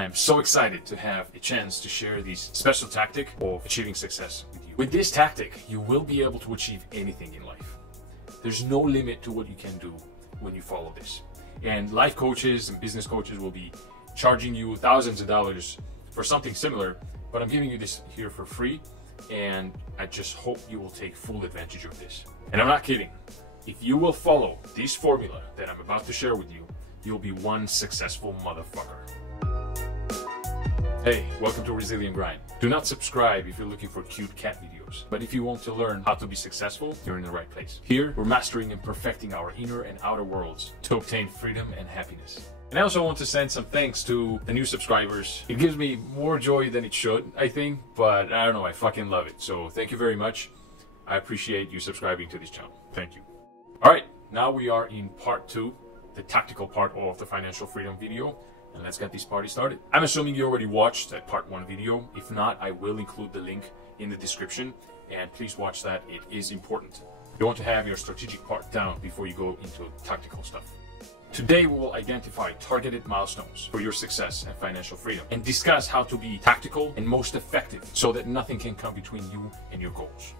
I am so excited to have a chance to share this special tactic of achieving success with you. With this tactic, you will be able to achieve anything in life. There's no limit to what you can do when you follow this. And life coaches and business coaches will be charging you thousands of dollars for something similar, but I'm giving you this here for free, and I just hope you will take full advantage of this. And I'm not kidding. If you will follow this formula that I'm about to share with you, you'll be one successful motherfucker. Hey, welcome to Resilient Grind. Do not subscribe if you're looking for cute cat videos, but if you want to learn how to be successful, you're in the right place. Here, we're mastering and perfecting our inner and outer worlds to obtain freedom and happiness. And I also want to send some thanks to the new subscribers. It gives me more joy than it should, I think, but I don't know, I fucking love it. So thank you very much. I appreciate you subscribing to this channel. Thank you. All right, now we are in part 2, the tactical part of the financial freedom video. And let's get this party started. I'm assuming you already watched that part 1 video. If not, I will include the link in the description. And please watch that, it is important. You want to have your strategic part down before you go into tactical stuff. Today we will identify targeted milestones for your success and financial freedom and discuss how to be tactical and most effective so that nothing can come between you and your goals.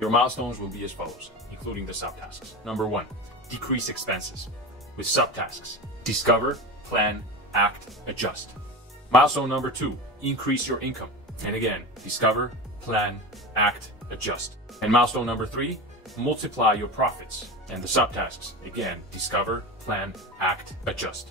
Your milestones will be as follows, including the subtasks. Number 1, decrease expenses. With subtasks, discover, plan, act, adjust. Milestone number 2, increase your income. And again, discover, plan, act, adjust. And milestone number 3, multiply your profits. And the subtasks, again, discover, plan, act, adjust.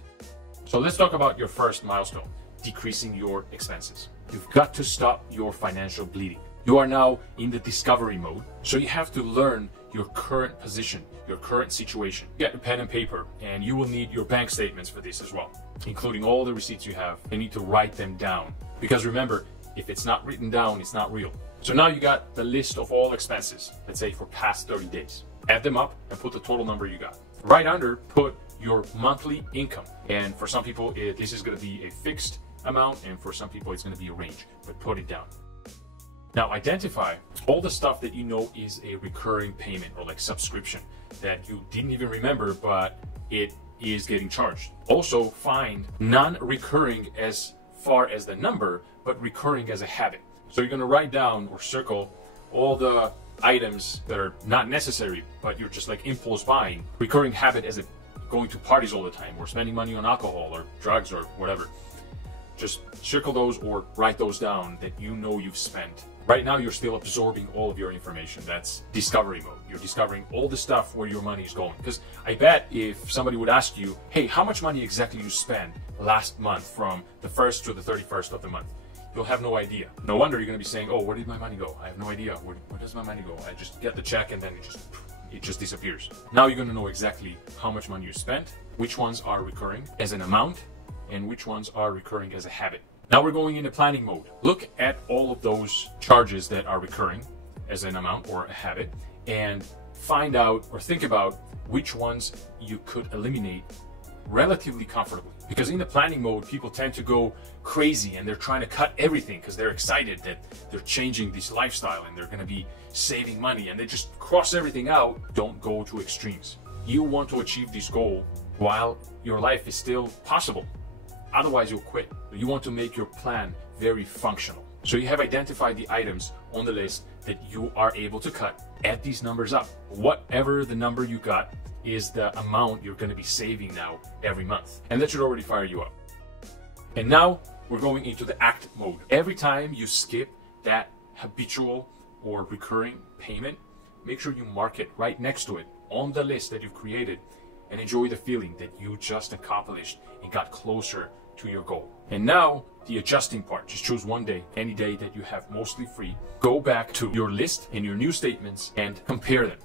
So let's talk about your first milestone, decreasing your expenses. You've got to stop your financial bleeding. You are now in the discovery mode, so you have to learn your current position, your current situation. Get a pen and paper, and you will need your bank statements for this as well, including all the receipts you have. You need to write them down, because remember, if it's not written down, it's not real. So now you got the list of all expenses, let's say for past 30 days. Add them up and put the total number you got. Right under, put your monthly income. And for some people, this is going to be a fixed amount, and for some people, it's going to be a range, but put it down. Now identify all the stuff that you know is a recurring payment or like subscription that you didn't even remember, but it is getting charged. Also find non-recurring as far as the number, but recurring as a habit. So you're gonna write down or circle all the items that are not necessary, but you're just like impulse buying. Recurring habit as going to parties all the time or spending money on alcohol or drugs or whatever. Just circle those or write those down that you know you've spent. Right now, you're still absorbing all of your information. That's discovery mode. You're discovering all the stuff where your money is going. Because I bet if somebody would ask you, hey, how much money exactly you spent last month from the 1st to the 31st of the month? You'll have no idea. No wonder you're going to be saying, oh, where did my money go? I have no idea. Where does my money go? I just get the check and then it just disappears. Now you're going to know exactly how much money you spent, which ones are recurring as an amount, and which ones are recurring as a habit. Now we're going into planning mode. Look at all of those charges that are recurring as an amount or a habit and find out or think about which ones you could eliminate relatively comfortably. Because in the planning mode, people tend to go crazy and they're trying to cut everything because they're excited that they're changing this lifestyle and they're going to be saving money and they just cross everything out. Don't go to extremes. You want to achieve this goal while your life is still possible. Otherwise, you'll quit. You want to make your plan very functional. So you have identified the items on the list that you are able to cut. Add these numbers up. Whatever the number you got is the amount you're going to be saving now every month. And that should already fire you up. And now we're going into the act mode. Every time you skip that habitual or recurring payment, make sure you mark it right next to it on the list that you've created and enjoy the feeling that you just accomplished and got closer to your goal. And now the adjusting part. Just choose one day, any day that you have mostly free. Go back to your list and your new statements and compare them.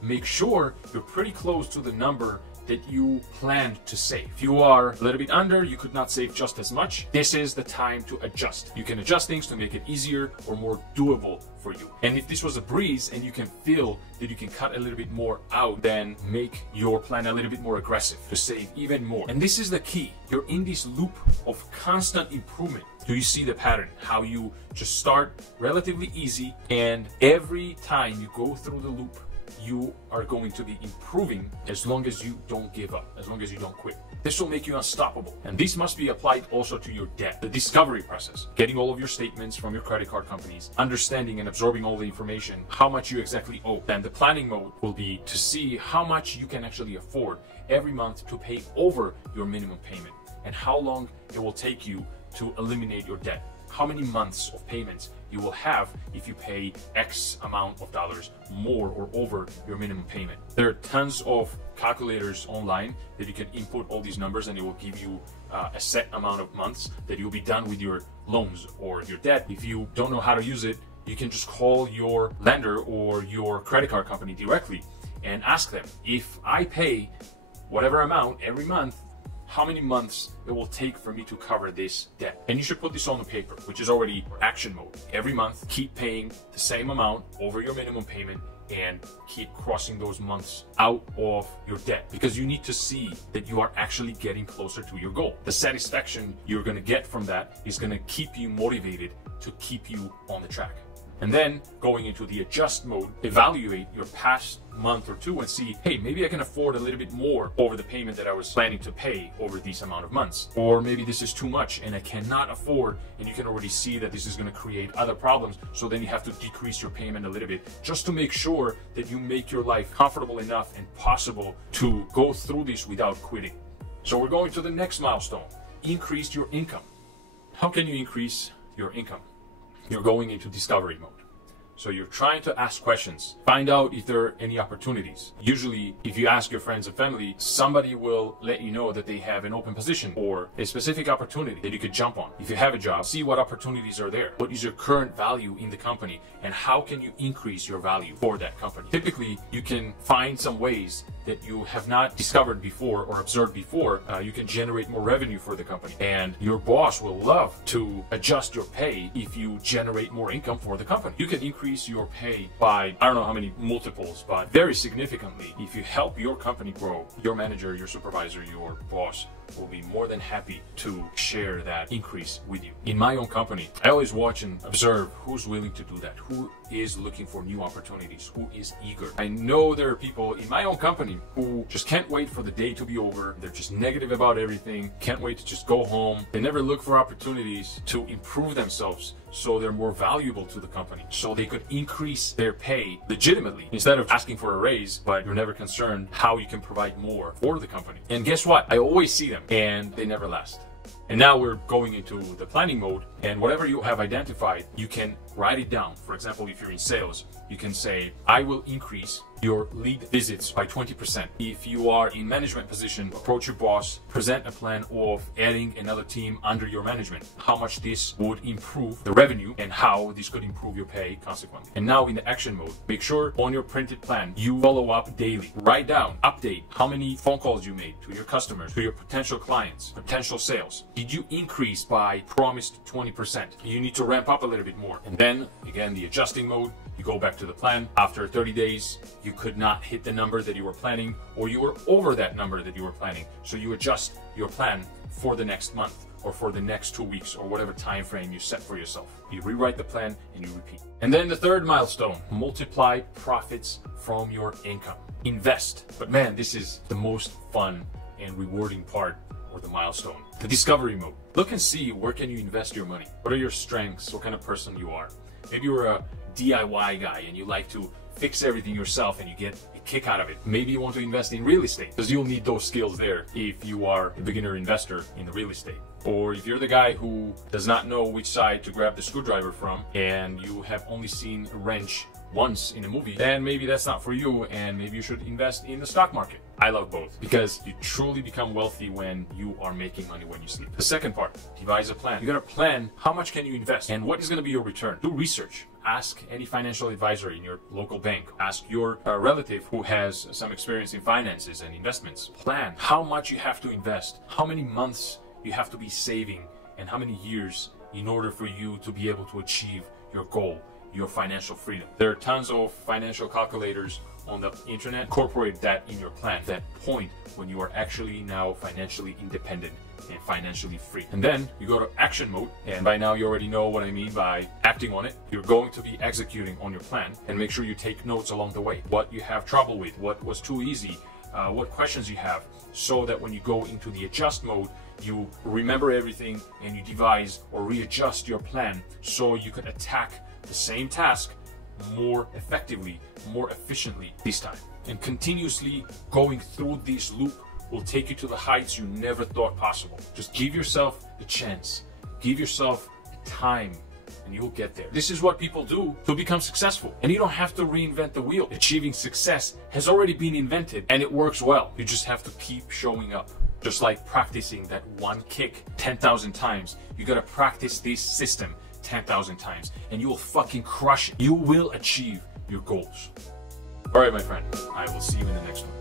Make sure you're pretty close to the number that you planned to save. If you are a little bit under, you could not save just as much. This is the time to adjust. You can adjust things to make it easier or more doable for you. And if this was a breeze and you can feel that you can cut a little bit more out, then make your plan a little bit more aggressive to save even more. And this is the key. You're in this loop of constant improvement. Do you see the pattern? How you just start relatively easy and every time you go through the loop, you are going to be improving as long as you don't give up, as long as you don't quit. This will make you unstoppable. And this must be applied also to your debt. The discovery process, getting all of your statements from your credit card companies, understanding and absorbing all the information, how much you exactly owe. Then the planning mode will be to see how much you can actually afford every month to pay over your minimum payment, and how long it will take you to eliminate your debt. How many months of payments you will have if you pay X amount of dollars more or over your minimum payment. There are tons of calculators online that you can input all these numbers, and it will give you a set amount of months that you'll be done with your loans or your debt. If you don't know how to use it, you can just call your lender or your credit card company directly and ask them, if I pay whatever amount every month, how many months it will take for me to cover this debt. And you should put this on the paper, which is already action mode. Every month, keep paying the same amount over your minimum payment and keep crossing those months out of your debt, because you need to see that you are actually getting closer to your goal. The satisfaction you're going to get from that is going to keep you motivated to keep you on the track. And then going into the adjust mode, evaluate your past month or two and see, hey, maybe I can afford a little bit more over the payment that I was planning to pay over this amount of months. Or maybe this is too much and I cannot afford, and you can already see that this is going to create other problems. So then you have to decrease your payment a little bit, just to make sure that you make your life comfortable enough and possible to go through this without quitting. So we're going to the next milestone, increase your income. How can you increase your income? You're going into discovery mode. So you're trying to ask questions, find out if there are any opportunities. Usually, if you ask your friends and family, somebody will let you know that they have an open position or a specific opportunity that you could jump on. If you have a job, see what opportunities are there. What is your current value in the company, and how can you increase your value for that company? Typically, you can find some ways that you have not discovered before or observed before. You can generate more revenue for the company, and your boss will love to adjust your pay if you generate more income for the company. You can increase your pay by, I don't know how many multiples, but very significantly. If you help your company grow, your manager, your supervisor, your boss will be more than happy to share that increase with you. In my own company, I always watch and observe who's willing to do that, who is looking for new opportunities, who is eager. I know there are people in my own company who just can't wait for the day to be over. They're just negative about everything, can't wait to just go home. They never look for opportunities to improve themselves so they're more valuable to the company, so they could increase their pay legitimately instead of asking for a raise, but you're never concerned how you can provide more for the company. And guess what? I always see them, and they never last. And now we're going into the planning mode, and whatever you have identified, you can write it down. For example, if you're in sales, you can say, I will increase your lead visits by 20%. If you are in management position, approach your boss, present a plan of adding another team under your management, how much this would improve the revenue and how this could improve your pay consequently. And now in the action mode, make sure on your printed plan, you follow up daily. Write down, update how many phone calls you made to your customers, to your potential clients, potential sales. Did you increase by promised 20%? You need to ramp up a little bit more. And then again, the adjusting mode, you go back to the plan. After 30 days, you could not hit the number that you were planning, or you were over that number that you were planning. So you adjust your plan for the next month or for the next 2 weeks or whatever time frame you set for yourself. You rewrite the plan and you repeat. And then the third milestone, multiply profits from your income. Invest. But man, this is the most fun and rewarding part, or the milestone. The discovery mode. Look and see, where can you invest your money? What are your strengths? What kind of person you are? Maybe you're a DIY guy and you like to fix everything yourself and you get a kick out of it. Maybe you want to invest in real estate, because you'll need those skills there if you are a beginner investor in the real estate. Or if you're the guy who does not know which side to grab the screwdriver from and you have only seen a wrench once in a movie, then maybe that's not for you, and maybe you should invest in the stock market. I love both, because you truly become wealthy when you are making money when you sleep. The second part, devise a plan. You gotta plan how much can you invest and what is gonna be your return. Do research. Ask any financial advisor in your local bank. Ask your relative who has some experience in finances and investments. Plan how much you have to invest, how many months you have to be saving, and how many years in order for you to be able to achieve your goal, your financial freedom. There are tons of financial calculators on the internet, incorporate that in your plan, that point when you are actually now financially independent and financially free. And then you go to action mode, and by now you already know what I mean by acting on it. You're going to be executing on your plan, and make sure you take notes along the way. What you have trouble with, what was too easy, what questions you have, so that when you go into the adjust mode, you remember everything and you devise or readjust your plan so you can attack the same task more effectively, more efficiently this time. And continuously going through this loop will take you to the heights you never thought possible. Just give yourself a chance, give yourself time, and you'll get there. This is what people do to become successful. And you don't have to reinvent the wheel. Achieving success has already been invented and it works well. You just have to keep showing up. Just like practicing that one kick 10,000 times, you gotta practice this system 10,000 times and you will fucking crush it. You will achieve your goals. All right, my friend, I will see you in the next one.